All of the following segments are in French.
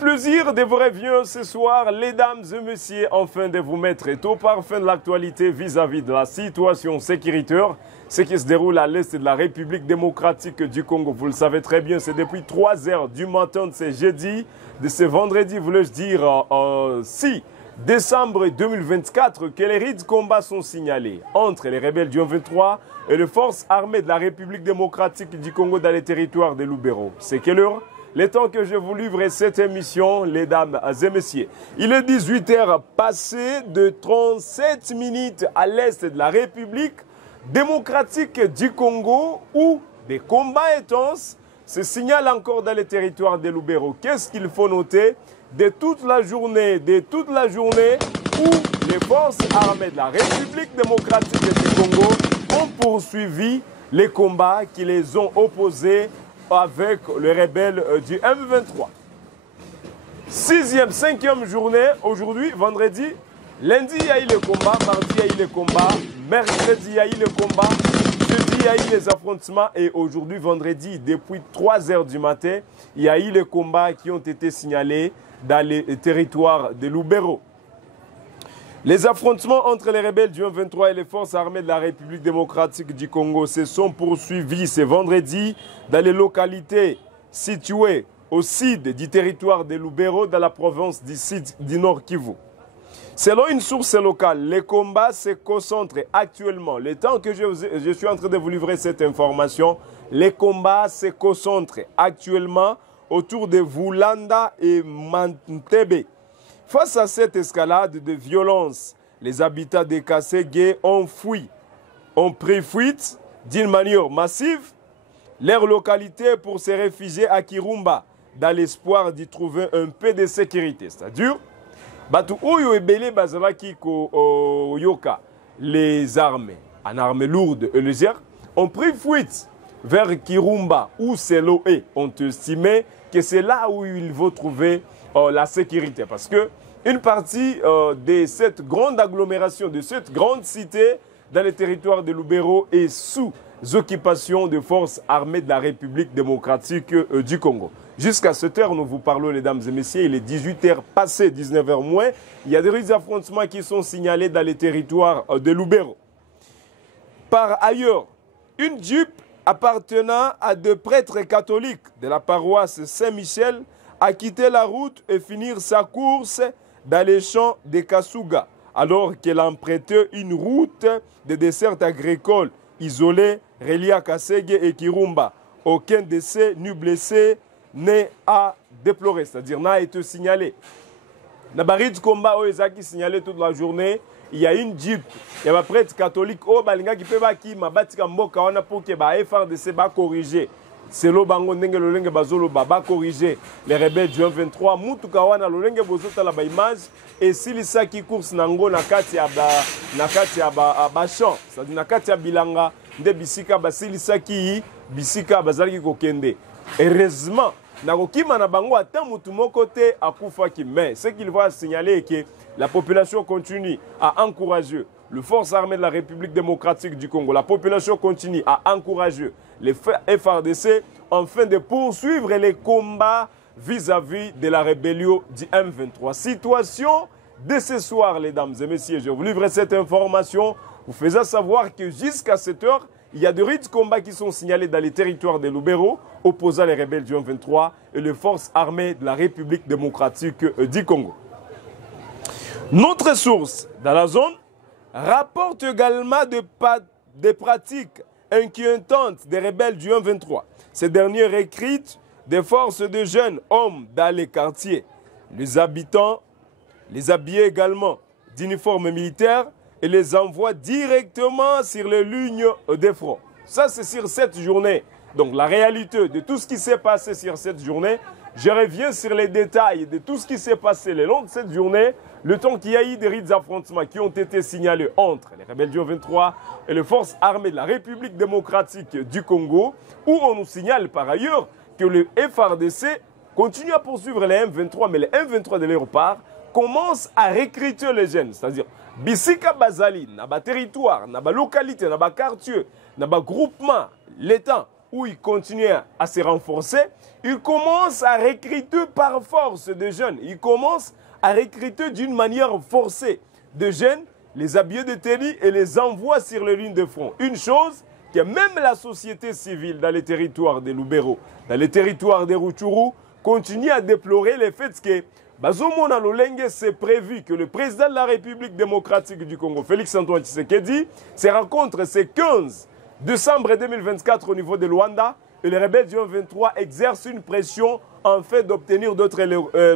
Plaisir de vous revenir ce soir, mesdames et messieurs, afin de vous mettre au parfum de l'actualité vis-à-vis de la situation sécuritaire, ce qui se déroule à l'est de la République démocratique du Congo. Vous le savez très bien, c'est depuis 3 heures du matin de ce jeudi, de ce vendredi, voulais-je dire, 6 décembre 2024, que les raids de combat sont signalés entre les rebelles du M23 et les forces armées de la République démocratique du Congo dans les territoires de Lubero. C'est quelle heure? Le temps que je vous livre cette émission, mesdames et messieurs. Il est 18h passé de 37 minutes à l'est de la République démocratique du Congo où des combats intenses se signalent encore dans les territoires de Lubero. Qu'est-ce qu'il faut noter? De toute la journée où les forces armées de la République démocratique du Congo ont poursuivi les combats qui les ont opposés avec les rebelles du M23. 6e, 5e journée, aujourd'hui, vendredi, lundi, il y a eu le combat, mardi, il y a eu le combat, mercredi, il y a eu le combat, jeudi, il y a eu les affrontements et aujourd'hui, vendredi, depuis 3 heures du matin, il y a eu les combats qui ont été signalés dans les territoires de Lubero. Les affrontements entre les rebelles du M23 et les forces armées de la République démocratique du Congo se sont poursuivis ce vendredi dans les localités situées au sud du territoire de Lubero dans la province du Nord Kivu. Selon une source locale, les combats se concentrent actuellement. Le temps que je suis en train de vous livrer cette information, les combats se concentrent actuellement autour de Vulanda et Mantebe. Face à cette escalade de violence, les habitants de Kasségué ont pris fuite d'une manière massive leur localité pour se réfugier à Kirumba dans l'espoir d'y trouver un peu de sécurité. C'est-à-dire, les armées, en armée lourde et légère, ont pris fuite vers Kirumba où ces Loé ont estimé que c'est là où ils vont trouver la sécurité. Parce que une partie de cette grande agglomération, de cette grande cité dans le territoire de Lubero est sous occupation de forces armées de la République démocratique du Congo. Jusqu'à cette heure, nous vous parlons, mesdames et messieurs, il est 18h passé, 19h moins. Il y a des affrontements qui sont signalés dans les territoires de Lubero. Par ailleurs, une Jeep appartenant à deux prêtres catholiques de la paroisse Saint-Michel a quitté la route et finir sa course dans les champs de Kasuga, alors qu'elle empruntait une route de dessert agricole isolée reliant Kasségué et Kirumba. Aucun décès ni blessé n'est à déplorer, c'est-à-dire n'a été signalé. Dans le combat qui signalé toute la journée, il y a une Jeep, il y a un prêtre catholique qui peut pour que les FARDC corriger. C'est le bango ndenge lolenge bazolo baba corriger les rebelles du M23 mutuka wana lolenge bozota la ba image et silisa ki course nango na kati ya ba champ c'est na kati ya bilanga nde bisika ba silisa ki bisika bazali kokende. Heureusement nakokima na bango ata mutu moko te akufa ki, mais ce qu'il va signaler est que la population continue à encourager les forces armées de la République démocratique du Congo. La population continue à encourager les FARDC afin de poursuivre les combats vis-à-vis de la rébellion du M23. Situation de ce soir, mesdames et messieurs. Je vous livre cette information. Vous faisant savoir que jusqu'à cette heure, il y a de rites combats qui sont signalés dans les territoires de Lubero, opposant les rebelles du M23 et les forces armées de la République démocratique du Congo. Notre source dans la zone rapporte également des pratiques inquiétante des rebelles du 1-23. Ces derniers recrutent des forces de jeunes hommes dans les quartiers. Les habitants les habillent également d'uniformes militaires et les envoient directement sur les lignes de front. Ça, c'est sur cette journée. Donc, la réalité de tout ce qui s'est passé sur cette journée, je reviens sur les détails de tout ce qui s'est passé le long de cette journée, le temps qu'il y a eu des rites d'affrontement qui ont été signalés entre les rebelles du 23 et les forces armées de la République démocratique du Congo, où on nous signale par ailleurs que le FARDC continue à poursuivre les M23, mais les M23 de leur part commencent à recruter les jeunes, c'est-à-dire Bisika Bazali, na ba territoire, na ba localité, na ba quartier, na ba groupement, l'état où ils continuent à se renforcer, ils commencent à recruter par force des jeunes. Ils commencent à recruter d'une manière forcée des jeunes, les habiller de tenue et les envoient sur les lignes de front. Une chose que même la société civile dans les territoires de Lubero, dans les territoires de Rutshuru, continue à déplorer le fait que Bazomona Lolenge, c'est prévu que le président de la République démocratique du Congo, Félix-Antoine Tshisekedi, se rencontre ce 15 décembre 2024 au niveau de Luanda et les rebelles du 23 exercent une pression en fait d'obtenir d'autres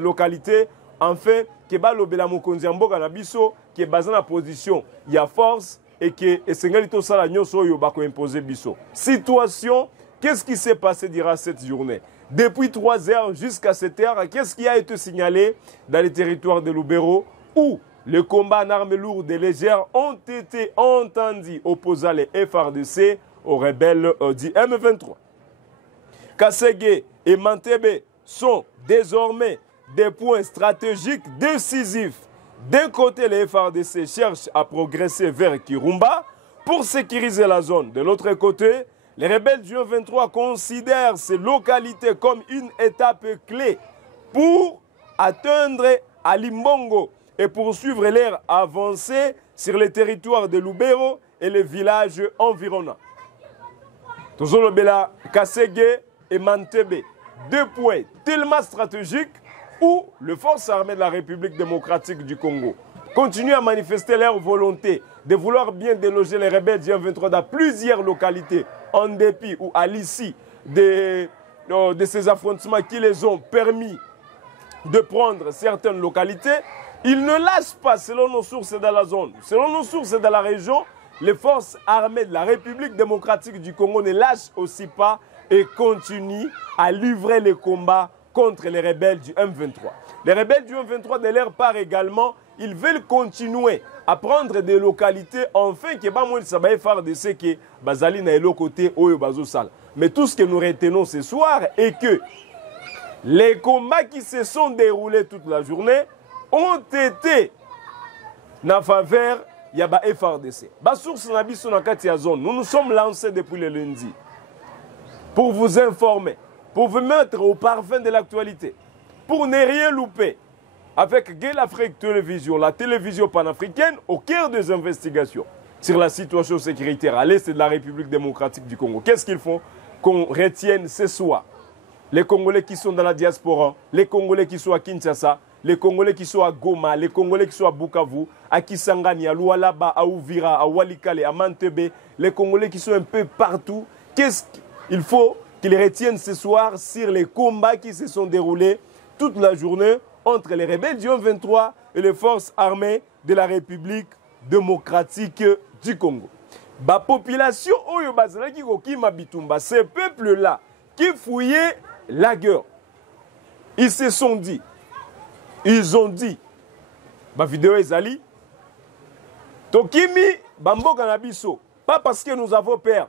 localités, en fait que balobela mokonzi mboka na biso qui est basé dans la position il y a force et que esengalito sala nyoso yo bako imposer biso. Situation, qu'est-ce qui s'est passé durant cette journée? Depuis 3 heures jusqu'à 7 heures, qu'est-ce qui a été signalé dans les territoires de Lubero où les combats en armes lourdes et légères ont été entendus opposant les FARDC aux rebelles du M23. Kasségué et Mantebe sont désormais des points stratégiques décisifs. D'un côté, les FARDC cherchent à progresser vers Kirumba pour sécuriser la zone. De l'autre côté, les rebelles du 23 considèrent ces localités comme une étape clé pour atteindre à Limbongo et poursuivre leur avancée sur les territoires de Lubero et les villages environnants. Tozolobela, Kasségué et Mantebe, 2 points tellement stratégiques où les forces armées de la République démocratique du Congo continuent à manifester leur volonté de vouloir bien déloger les rebelles du 23 dans plusieurs localités, en dépit ou à l'issue de ces affrontements qui les ont permis de prendre certaines localités. Ils ne lâchent pas, selon nos sources dans la zone, selon nos sources dans la région, les forces armées de la République démocratique du Congo ne lâchent aussi pas et continuent à livrer les combats contre les rebelles du M23. Les rebelles du M23, de leur part également, ils veulent continuer à prendre des localités afin que ba moins sabaye FARDC que bazali na elo côté oyo bazosala. Mais tout ce que nous retenons ce soir est que les combats qui se sont déroulés toute la journée ont été en faveur de la FARDC. Ba source na biso na kati ya zone, nous nous sommes lancés depuis le lundi pour vous informer, pour vous mettre au parfum de l'actualité, pour ne rien louper. Avec Gay l'Afrique Télévision, la télévision panafricaine, au cœur des investigations sur la situation sécuritaire à l'est de la République démocratique du Congo. Qu'est-ce qu'ils font? Qu'on retienne ce soir les Congolais qui sont dans la diaspora, les Congolais qui sont à Kinshasa, les Congolais qui sont à Goma, les Congolais qui sont à Bukavu, à Kisangani, à Lualaba, à Uvira, à Walikale, à Mantebe, les Congolais qui sont un peu partout. Qu'est-ce qu'il faut qu'ils retiennent ce soir sur les combats qui se sont déroulés toute la journée entre les rebelles du 23 et les forces armées de la République démocratique du Congo. La population, ces peuples-là qui fouillaient la guerre, ils se sont dit, ils ont dit, ma vidéo est ali, Tokimi, Bambo Kanabiso, pas parce que nous avons peur,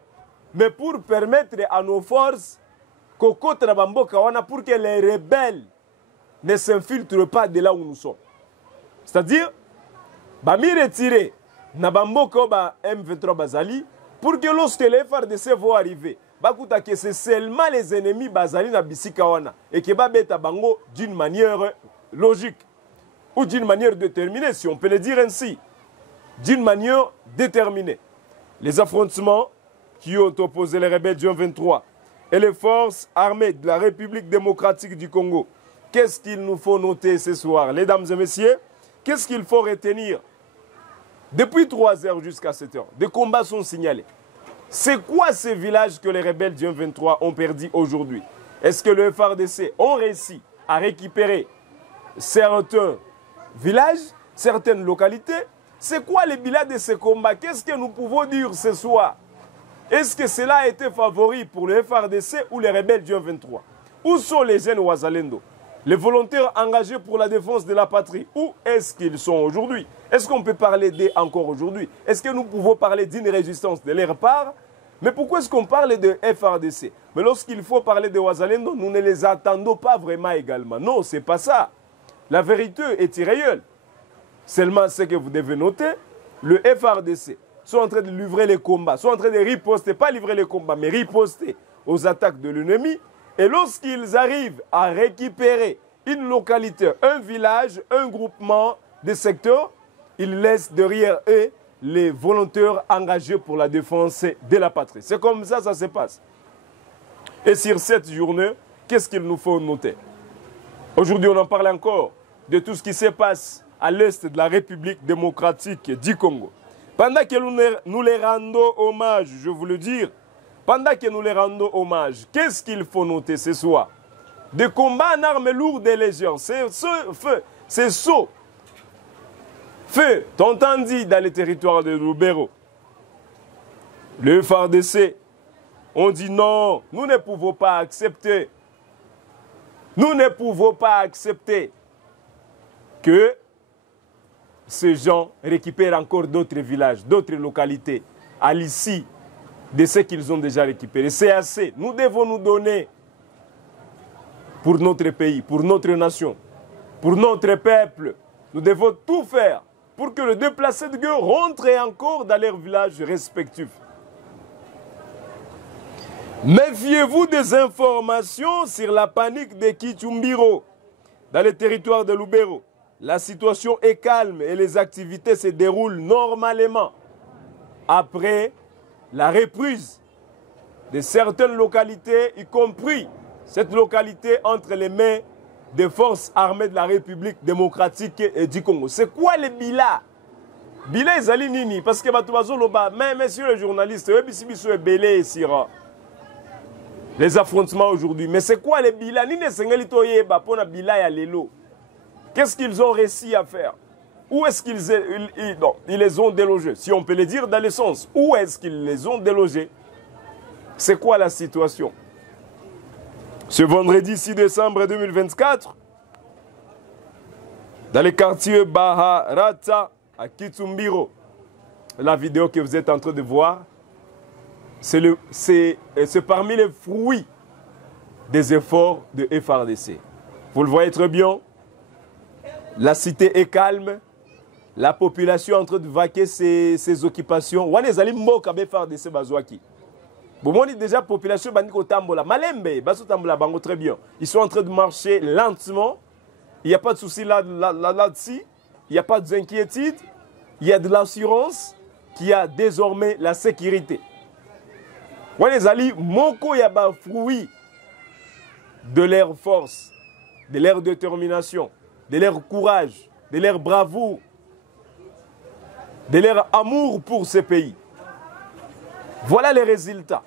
mais pour permettre à nos forces, Kokotra Bambo Kawana, pour que les rebelles ne s'infiltrent pas de là où nous sommes. C'est-à-dire, Bami retiré, Nabambo Koba M23 Bazali, pour que lorsque les FARDC vont arriver, Bakuta que c'est seulement les ennemis Bazali na Bisikawana et que Babeta Bango d'une manière logique ou d'une manière déterminée, si on peut le dire ainsi, d'une manière déterminée. Les affrontements qui ont opposé les rebelles du 23 et les forces armées de la République démocratique du Congo. Qu'est-ce qu'il nous faut noter ce soir, mesdames et messieurs? Qu'est-ce qu'il faut retenir? Depuis 3 heures jusqu'à 7 heures, des combats sont signalés. C'est quoi ces villages que les rebelles du M23 ont perdu aujourd'hui? Est-ce que le FARDC ont réussi à récupérer certains villages, certaines localités? C'est quoi le bilan de ces combats? Qu'est-ce que nous pouvons dire ce soir? Est-ce que cela a été favori pour le FARDC ou les rebelles du M23? Où sont les jeunes Ouazalendo? Les volontaires engagés pour la défense de la patrie? Où est-ce qu'ils sont aujourd'hui? Est-ce qu'on peut parler d'eux encore aujourd'hui? Est-ce que nous pouvons parler d'une résistance de leur part? Mais pourquoi est-ce qu'on parle de FARDC? Mais lorsqu'il faut parler de Ouazalendo, nous ne les attendons pas vraiment également. Non, ce n'est pas ça. La vérité est irréelle. Seulement ce que vous devez noter, le FARDC sont en train de livrer les combats, sont en train de riposter, pas livrer les combats, mais riposter aux attaques de l'ennemi. Et lorsqu'ils arrivent à récupérer une localité, un village, un groupement de secteurs, ils laissent derrière eux les volontaires engagés pour la défense de la patrie. C'est comme ça, ça se passe. Et sur cette journée, qu'est-ce qu'il nous faut noter? Aujourd'hui, on en parle encore de tout ce qui se passe à l'est de la République démocratique du Congo. Pendant que nous les rendons hommage, je vous le dis, pendant que nous les rendons hommage, qu'est-ce qu'il faut noter ce soir? Des combats en armes lourdes et légères. C'est saut. Feu, entendu dans les territoires de Lubero. Le FARDC, on dit non, nous ne pouvons pas accepter. Nous ne pouvons pas accepter que ces gens récupèrent encore d'autres villages, d'autres localités, à l'issue de ce qu'ils ont déjà récupéré. C'est assez. Nous devons nous donner pour notre pays, pour notre nation, pour notre peuple. Nous devons tout faire pour que les déplacés de guerre rentrent encore dans leurs villages respectifs. Méfiez-vous des informations sur la panique de Kichumbiro dans les territoires de Lubero. La situation est calme et les activités se déroulent normalement. Après la reprise de certaines localités, y compris cette localité entre les mains des forces armées de la République démocratique du Congo. C'est quoi le bilan? Bilan ezali nini? Parce que même messieurs les journalistes, sur les affrontements aujourd'hui. Mais c'est quoi le bilan? Qu'est-ce qu'ils ont réussi à faire? Où est-ce qu'ils ils les ont délogés? Si on peut le dire dans le sens, où est-ce qu'ils les ont délogés? C'est quoi la situation? Ce vendredi 6 décembre 2024, dans le quartier Baharata à Kitsumbiro, la vidéo que vous êtes en train de voir, c'est parmi les fruits des efforts de FARDC. Vous le voyez très bien, la cité est calme, la population est en train de vaquer ses occupations. Bon, déjà, la population très bien. Ils sont en train de marcher lentement. Il n'y a pas de souci là-dessus. Il n'y a pas d'inquiétude. Il y a de l'assurance qui a désormais la sécurité. Les alliés, moko yaba fruit de leur force, de leur détermination, de leur courage, de leur bravoure, de leur amour pour ce pays. Voilà les résultats.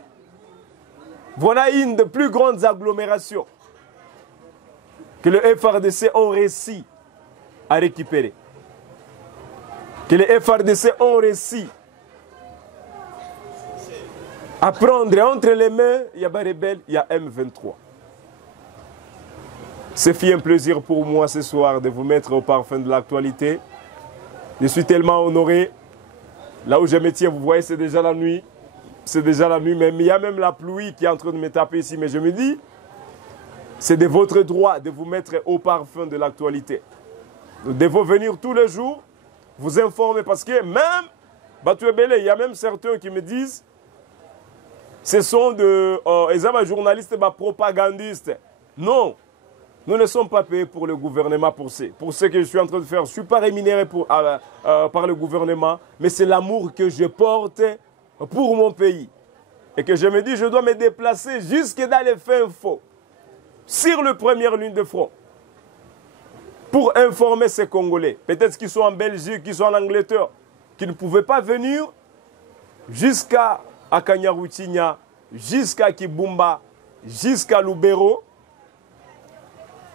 Voilà une des plus grandes agglomérations que le FARDC ont réussi à récupérer. Que les FARDC ont réussi à prendre entre les mains. Il y a Rebelle, il y a M23. C'est un plaisir pour moi ce soir de vous mettre au parfum de l'actualité. Je suis tellement honoré. Là où je me tiens, vous voyez, c'est déjà la nuit. C'est déjà la nuit, même il y a même la pluie qui est en train de me taper ici. Mais je me dis, c'est de votre droit de vous mettre au parfum de l'actualité. Nous devons venir tous les jours vous informer parce que même, il y a même certains qui me disent, ce sont des journalistes propagandistes. Non, nous ne sommes pas payés pour le gouvernement pour ce que je suis en train de faire. Je ne suis pas rémunéré par le gouvernement, mais c'est l'amour que je porte pour mon pays. Et que je me dis, je dois me déplacer jusque dans les fins faux, sur la première ligne de front, pour informer ces Congolais, peut-être qu'ils sont en Belgique, qu'ils sont en Angleterre, qui ne pouvaient pas venir jusqu'à à Kanyaruchinya, jusqu'à Kibumba, jusqu'à Lubero,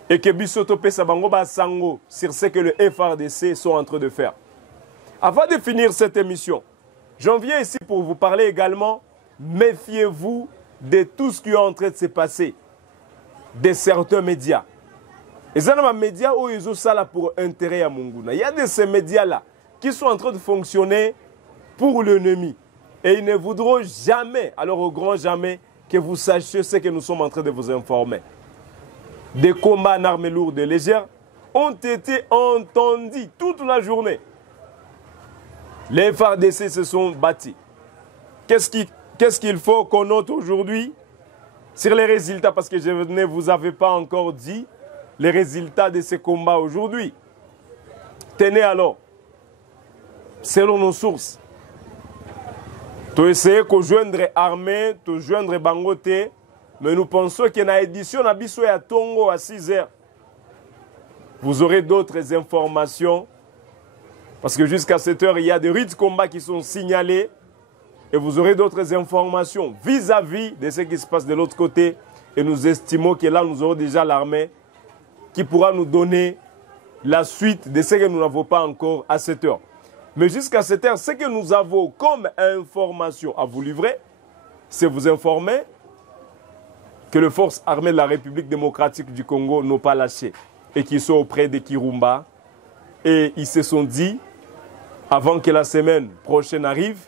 et que Bisoto Pesa Bango Basango sur ce que le FRDC sont en train de faire. Avant de finir cette émission, j'en viens ici pour vous parler également, méfiez-vous de tout ce qui est en train de se passer, de certains médias. Et ça, les médias où ils ont ça là pour intérêt à Munguna. Il y a de ces médias-là qui sont en train de fonctionner pour l'ennemi. Et ils ne voudront jamais, alors au grand jamais, que vous sachiez ce que nous sommes en train de vous informer. Des combats en armes lourdes et légères ont été entendus toute la journée. Les FARDC se sont bâtis. Qu'est-ce qu'il faut qu'on note aujourd'hui sur les résultats? Parce que je ne vous avais pas encore dit les résultats de ces combats aujourd'hui. Tenez alors, selon nos sources, tu essayes de joindre armée, de joindre Bangote, mais nous pensons que dans l'édition de à Tongo à 6 h, vous aurez d'autres informations. Parce que jusqu'à 7 h, il y a des rites de combat qui sont signalés. Et vous aurez d'autres informations vis-à-vis de ce qui se passe de l'autre côté. Et nous estimons que là, nous aurons déjà l'armée qui pourra nous donner la suite de ce que nous n'avons pas encore à 7 h. Mais jusqu'à 7 h, ce que nous avons comme information à vous livrer, c'est vous informer que les forces armées de la République démocratique du Congo n'ont pas lâché et qu'ils sont auprès de Kirumba. Et ils se sont dit, avant que la semaine prochaine arrive,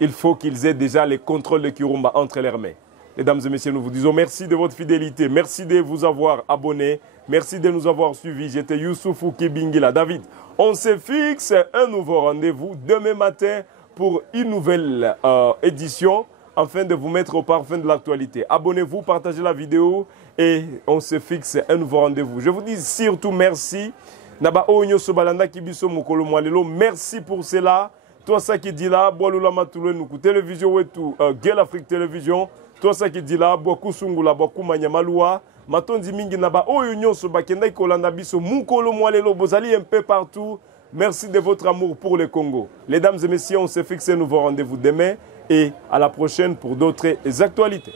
il faut qu'ils aient déjà les contrôles de Kirumba entre leurs mains. Mesdames et messieurs, nous vous disons merci de votre fidélité. Merci de vous avoir abonnés. Merci de nous avoir suivis. J'étais Youssoufou Kibingila. David, on se fixe un nouveau rendez-vous demain matin pour une nouvelle édition afin de vous mettre au parfum de l'actualité. Abonnez-vous, partagez la vidéo et on se fixe un nouveau rendez-vous. Je vous dis surtout merci. Merci pour cela. Toi, ça qui dit là, télévision ou tout, Gueule Afrique Télévision. Toi, ça qui dit là, beaucoup sungula, beaucoup manyamaluwa. Matondi mingi naba o union so bakenda ikolanda biso mukolo mwalelo bozali un peu partout. Merci de votre amour pour le Congo. Mesdames et messieurs, on se fixe un nouveau rendez-vous demain et à la prochaine pour d'autres actualités.